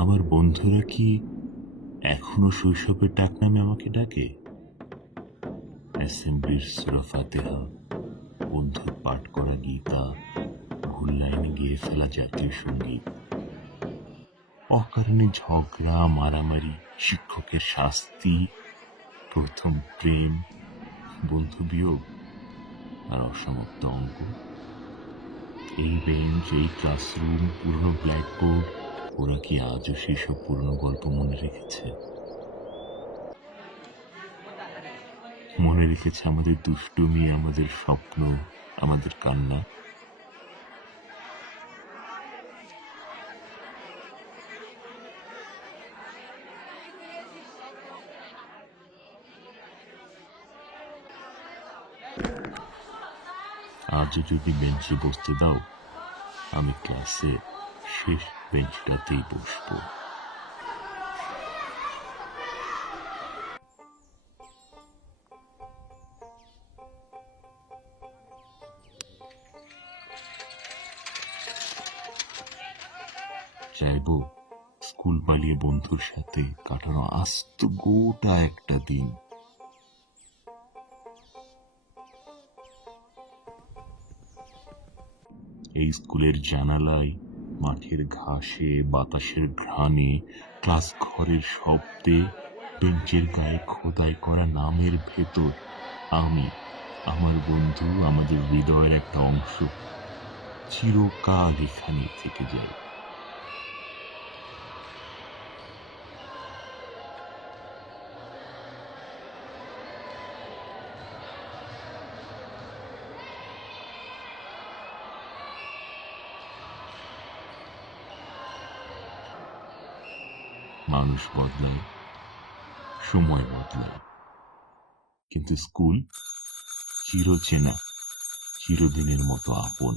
আমার বন্ধুরা কি এখনও শৈশবের ডাক নামে আমাকে ডাকে? অ্যাসেম্বলির সুরা ফাতেহা বন্ধুর পাঠ করা গীতা ভুল লাইনে গিয়ে ফেলা জাতীয় সংগীত, অকারণে ঝগড়া, মারামারি, শিক্ষকের শাস্তি, প্রথম প্রেম, বন্ধু বিয়োগ আর অসমাপ্ত অঙ্ক। এই বেঞ্চ এই ক্লাসরুম পুরনো ব্ল্যাকবোর্ড ওরা কি আজও সেই সব পুরনো গল্প মনে রেখেছে? মনে রেখেছে আমাদের দুষ্টুমি, আমাদের স্বপ্ন, আমাদের কান্না। আজও যদি বেঞ্চে বসতে দাও, আমি ক্লাসে শেষ বেঞ্চটাতেই বসবো চাইব স্কুল পালিয়ে বন্ধুর সাথে কাটানো আস্ত গোটা একটা দিন এই স্কুলের জানালায় মাঠের ঘাসে, বাতাসের ঘ্রাণে ক্লাস ঘরের শব্দে, বেঞ্চের গায়ে খোদাই করা নামের ভেতর। আমি, আমার বন্ধু, আমাদের হৃদয়ের একটা অংশ, চিরকাল এখানে থেকে যায়। মানুষ বদলায় সময় বদলায় কিন্তু স্কুল চিরচেনা চিরদিনের মতো আপন।